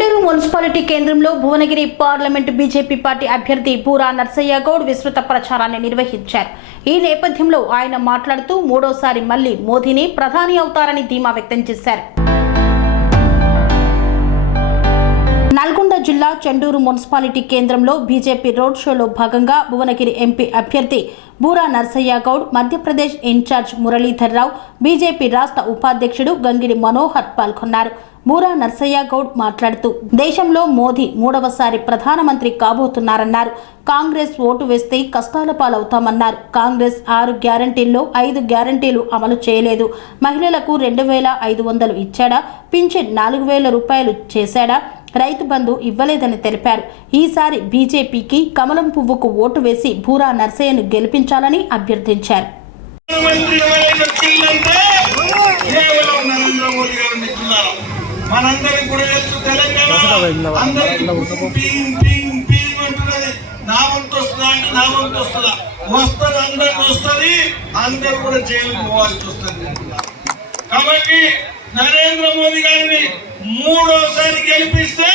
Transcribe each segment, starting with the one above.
Chandur municipality కేంద్రంలో Bhuvanagiri parliament BJP party అభ్యర్థి పూరా నర్సయ్య గౌడ్ విస్తృత ప్రచారాన్ని నిర్వహించారు. ఈ నేపథ్యంలో ఆయన మాట్లాడుతూ మూడోసారి మళ్ళీ మోదీని ప్రధాని అవుతారని ధీమా వ్యక్తం చేశారు. నల్గొండ జిల్లా చెండూరు మున్సిపాలిటీ కేంద్రంలో బీజేపీ రోడ్ షోలో భాగంగా భువనగిరి ఎంపీ అభ్యర్థి బూరా నర్సయ్య గౌడ్ మధ్యప్రదేశ్ ఇన్ఛార్జ్ మురళీధర్ రావు బీజేపీ రాష్ట్ర ఉపాధ్యక్షుడు గంగిడి మనోహర్ పాల్గొన్నారు. బూరా నర్సయ్య గౌడ్ మాట్లాడుతూ దేశంలో మోదీ మూడవసారి ప్రధానమంత్రి కాబోతున్నారన్నారు. కాంగ్రెస్ ఓటు వేస్తే కష్టాల పాలవుతామన్నారు. కాంగ్రెస్ ఆరు గ్యారంటీల్లో ఐదు గ్యారంటీలు అమలు చేయలేదు. మహిళలకు రెండు వేల ఐదు వందలు ఇచ్చాడా? పింఛన్ నాలుగు వేల రూపాయలు చేశాడా? రైతు బంధు ఇవ్వలేదని తెలిపారు. ఈసారి బీజేపీకి కమలం పువ్వుకు ఓటు వేసి భూరా నర్సయ్యను గెలిపించాలని అభ్యర్థించారు. కేవలం నరేంద్ర మోదీ గారు మనందరికి కూడా తెలుసు తెలంగాణ. అందరికి అంటున్నది. నా వంతు వస్తుందా అంటే నా వంతు వస్తుందా? వస్తుంది అందరికి వస్తుంది. అందరు కూడా జైలుకు పోవాల్సి వస్తుంది కాబట్టి నరేంద్ర మోదీ గారిని మూడోసారి గెలిపిస్తే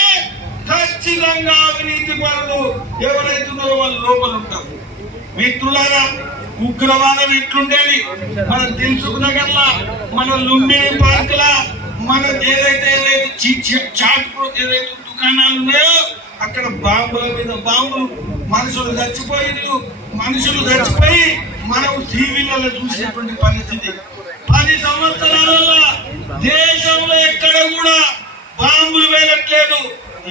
ఖచ్చితంగా అవినీతి పరులు ఎవరైతే ఉన్నారో వాళ్ళు లోపల ఉంటారు. మిత్రులారా ఉగ్రవాదం ఎట్లుండేది? మనం తెలుసుకున్నగల్లా మన లుంబిని పార్కుల మన ఏదైతే ఏదైతే చి- చాట్ ఏదైతే దుకాణాలు ఉన్నాయో అక్కడ బాంబుల మీద బాంబులు మనుషులు చచ్చిపోయిండ్రు మనుషులు చచ్చిపోయి మనం టీవీలలో చూసినటువంటి పరిస్థితి. పది సంవత్సరాలలో దేశంలో ఎక్కడ కూడా బాంబులు వేయట్లేదు.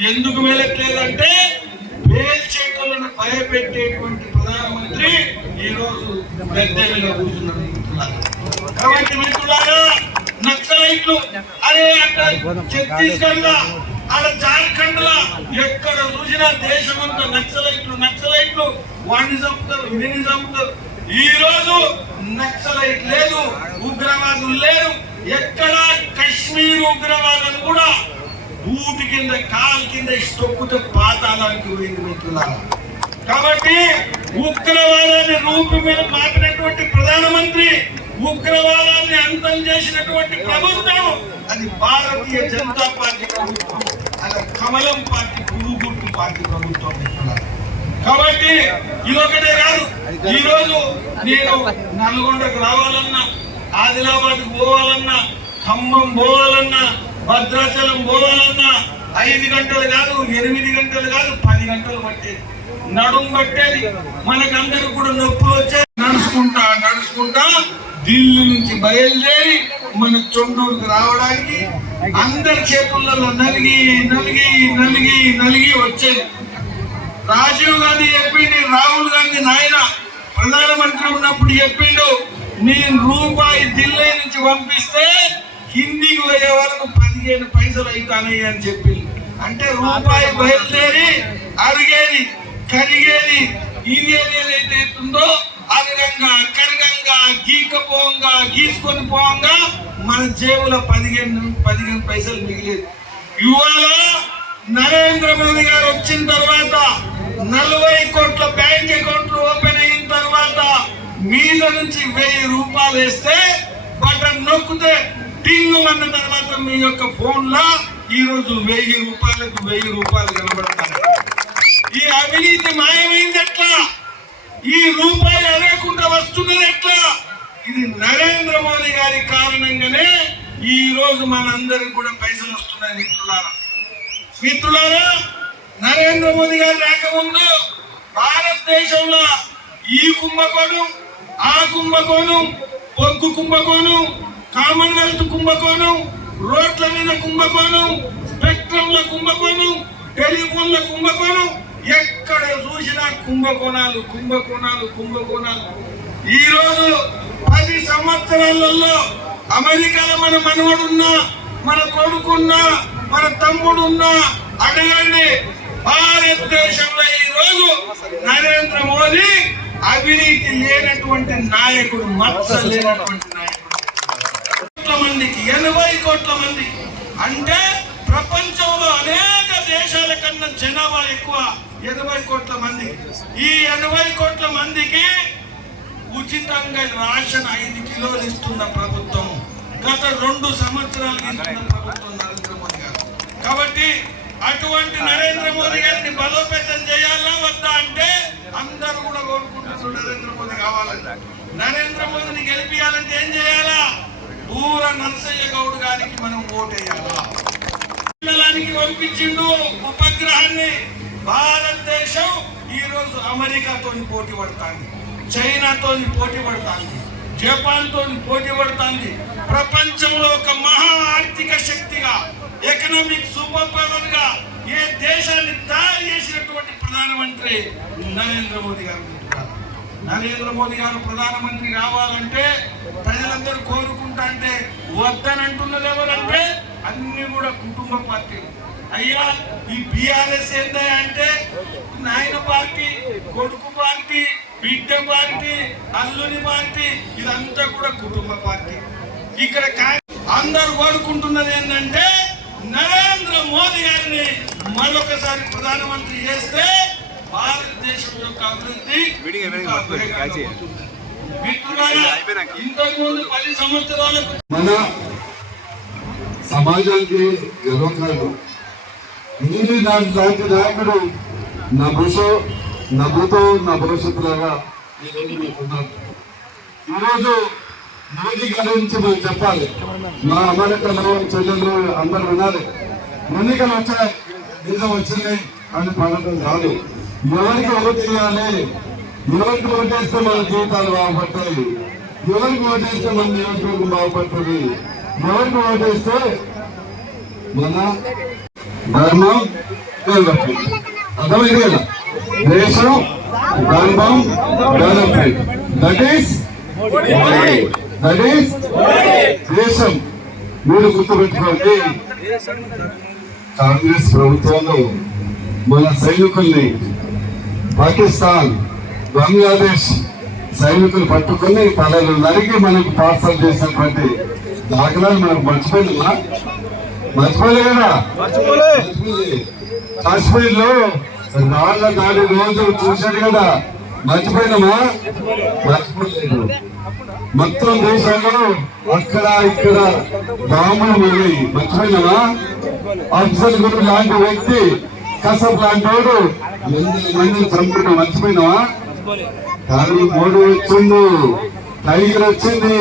ఎందుకు వేయట్లేదు అంటే పేల్చేటలను భయపెట్టేటువంటి ప్రధానమంత్రి ఈరోజు పెద్ద మీద కూర్చున్నారు కాబట్టి మిత్రులారా నక్సలైట్లు. అదే అక్కడ ఛత్తీస్గఢ్ అక్కడ జార్ఖండ్ లా ఎక్కడ చూసినా దేశమంతా నక్సలైట్లు నక్సలైట్లు. వాడిని చంపుతారు వీడిని చంపుతారు ఈ రోజు నక్సలైట్ లేదు ఉగ్రవాదులు లేరు. ఎక్కడ కశ్మీర్ ఉగ్రవాదం కూడా బూటి కింద కాలు కింద తొక్కుతే పాతాళానికి పోయింది మిత్రులారా. కాబట్టి ఉగ్రవాదాన్ని రూపు మీద మాపినటువంటి ప్రధానమంత్రి ఉగ్రవాదాన్ని అంతం చేసినటువంటి ప్రభుత్వం అది భారతీయ జనతా పార్టీ ప్రభుత్వం. అది కమలం పార్టీ పురుగు గుర్తు పార్టీ ప్రభుత్వం కాబట్టి ఇదొకటే కాదు. ఈ రోజు నేను నల్గొండకు రావాలన్నా ఆదిలాబాద్ పోవాలన్నా ఖమ్మం పోవాలన్నా భద్రాచలం పోవాలన్నా ఐదు గంటలు కాదు ఎనిమిది గంటలు కాదు పది గంటలు పట్టేది. నడుము పట్టేది. మనకందరికి కూడా నొప్పులు వచ్చేది. నడుచుకుంటా నడుచుకుంటా ఢిల్లీ నుంచి బయలుదేరి మన చొండూరుకు రావడానికి అందరి చేతులలో నలిగి నలిగి నలిగి నలిగి వచ్చేది. రాజీవ్ గాంధీ చెప్పింది రాహుల్ గాంధీ నాయన ప్రధానమంత్రి ఉన్నప్పుడు చెప్పిండు నేను రూపాయి ఢిల్లీ నుంచి పంపిస్తే హిందీకి పోయే వరకు పదిహేను పైసలు అవుతానయ్య అని చెప్పి అంటే రూపాయి బయలుదేరి అరిగేది కరిగేది ఇది ఏదైతే ఉందో అదనంగా కరగంగా గీకపోంగా గీసుకొని పోంగా మన జేబులో పదిహేను పదిహేను పైసలు మిగిలేదు. ఇవాళ నరేంద్ర మోదీ గారు వచ్చిన తర్వాత నలభై కోట్ల బ్యాంక్ అకౌంట్లు ఓపెన్ అయిన తర్వాత మీద నుంచి వెయ్యి రూపాయలు వేస్తే బటన్ నొక్కితే టింగు అన్న తర్వాత మీ యొక్క ఫోన్లో ఈరోజు వెయ్యి రూపాయలకు వెయ్యి రూపాయలు కనబడతాయి. ఈ అవినీతి మాయమైంది ఎట్లా? ఈ రూపాయి అడగకుండా వస్తున్నది ఎట్లా? ఇది నరేంద్ర మోదీ గారి కారణంగానే ఈ రోజు మనందరికి కూడా పైసలు వస్తున్నాయి మిత్రులారా. మిత్రులారా నరేంద్ర మోదీ గారు రాకముందు భారతదేశంలో ఈ కుంభకోణం ఆ కుంభకోణం పొగ్గు కుంభకోణం కామన్వెల్త్ కుంభకోణం రోడ్ల మీద కుంభకోణం స్పెక్ట్రంల కుంభకోణం టెలిఫోన్ల కుంభకోణం ఎక్కడ చూసినా కుంభకోణాలు కుంభకోణాలు కుంభకోణాలు. ఈ రోజు పది సంవత్సరాలలో అమెరికాలో మన మనవడున్నా మన కొడుకున్నా మన తమ్ముడున్నా అడగండి భారతదేశంలో ఈ రోజు నరేంద్ర మోదీ అవినీతి లేనటువంటి నాయకుడు మచ్చ లేనటువంటి నాయకుడు. కోట్ల మందికి ఎనభై కోట్ల మంది. అంటే ప్రపంచంలో అనేక దేశాల కన్నా జనాభా ఎక్కువ. ఎనభై కోట్ల మంది. ఈ ఎనభై కోట్ల మందికి ఉచితంగా రాషన్ ఐదు కిలోలు ఇస్తున్న ప్రభుత్వం గత రెండు సంవత్సరాలు ఇస్తున్న ప్రభుత్వం నరేంద్ర మోదీ గారు. కాబట్టి అటువంటి నరేంద్ర మోదీ గారిని బలోపేతం చేయాలా వద్దా అంటే అందరూ కూడా కోరుకుంటున్నారు నరేంద్ర మోదీ కావాలని. నరేంద్ర మోదీని గెలిపించాలంటే ఏం చేయాలా? ఊర నరసయ్య గౌడ్ గారికి మనం ఓటేయాలా? పంపించిండు ఉపగ్రహాన్ని. భారతదేశం ఈరోజు అమెరికాతో పోటీ పడుతుంది. చైనాతో పోటీ పడుతుంది. జపాన్తో పోటీ పడుతుంది. ప్రపంచంలో ఒక మహా ఆర్థిక శక్తిగా ఎకనామిక్ సూపర్ పవర్గా ఏ దేశాన్ని తయారు చేసినటువంటి ప్రధానమంత్రి నరేంద్ర మోదీ గారు నరేంద్ర మోదీ గారు ప్రధానమంత్రి కావాలంటే ప్రజలందరూ కోరుకుంటా అంటే వద్దనంటున్నది ఎవరంటే అన్ని కూడా కుటుంబ పార్టీలు. అయ్యా ఈ బిఆర్ఎస్ ఏందా అంటే నాయన పార్టీ కొడుకు పార్టీ బిడ్డ పార్టీ అల్లుని పార్టీ ఇదంతా కూడా కుటుంబ పార్టీ. ఇక్కడ అందరూ కోరుకుంటున్నది ఏంటంటే నరేంద్ర మోదీ గారిని మరొకసారి ప్రధానమంత్రి చేస్తే భారతదేశం యొక్క అభివృద్ధి పది సంవత్సరాలకు మన సమాజానికి గర్వకారణం నీది దాని లాంటి నాయకుడు నా భూష నా భూతో నా భవిష్యత్తులాగా ఈరోజు ఈరోజు మోదీ గారి గురించి మనం చెప్పాలి. మా అమెరికలో చెల్లెలు అందరూ వినాలి. ఎన్నికలు వచ్చాయి నిజం వచ్చినాయి అని పడటం కాదు. ఎవరికి ఓటు చేయాలి ఎవరికి ఓటేస్తే మన జీవితాలు బాగుపడతాయి? ఎవరికి ఓటేస్తే మన నియోజకవర్గం బాగుపడుతుంది? ఎవరికి ఓటేస్తే మన ధర్మం డెవలప్మెంట్ అర్థమైంది కదా? దేశం ధర్మం development that is that is దేశం. మీరు గుర్తుపెట్టుకోండి. కాంగ్రెస్ ప్రభుత్వంలో మన సైనికుల్ని పాకిస్తాన్ బంగ్లాదేశ్ సైనికులు పట్టుకుని తలలు నరిగి మనకు పార్సల్ చేసినటువంటి దాఖలాలు మనకు మర్చిపోయిందా మర్చిపోలే కదా? మర్చిపోలే. కాశ్మీర్లో రాళ్ళ దాడి రోజు చూశాడు కదా? మర్చిపోయినామా మర్చిపోలేదు. మొత్తం దేశంలో అక్కడ ఇక్కడ బాంబులు మొదలై మర్చిపోయినావా? అఫ్జల్ గురు లాంటి వ్యక్తి కసబ్ లాంటి వాడు మందిని చంపిన మర్చిపోయినావా? కానీ మోడీ వచ్చిండు టైగర్ వచ్చింది.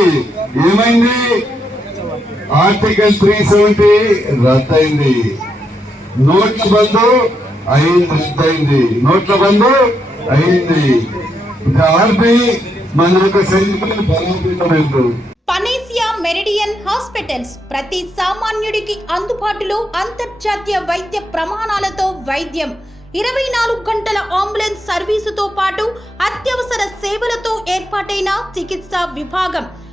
ఏమైంది? ఆర్టికల్ త్రీ సెవెంటీ రద్దయింది. నోట్ల బంధు అయింది రద్దయింది. నోట్ల బంధు అయింది. ఆర్బీ మన యొక్క సైనికులను బలోపేతమైంది పనేసియా మెరిడియన్ హాస్పిటల్స్ ప్రతి సామాన్యుడికి అందుబాటులో అంతర్జాతీయ వైద్య ప్రమాణాలతో వైద్యం. ఇరవై నాలుగు గంటల అంబులెన్స్ సర్వీసుతో పాటు అత్యవసర సేవలతో ఏర్పాటైన చికిత్సా విభాగం.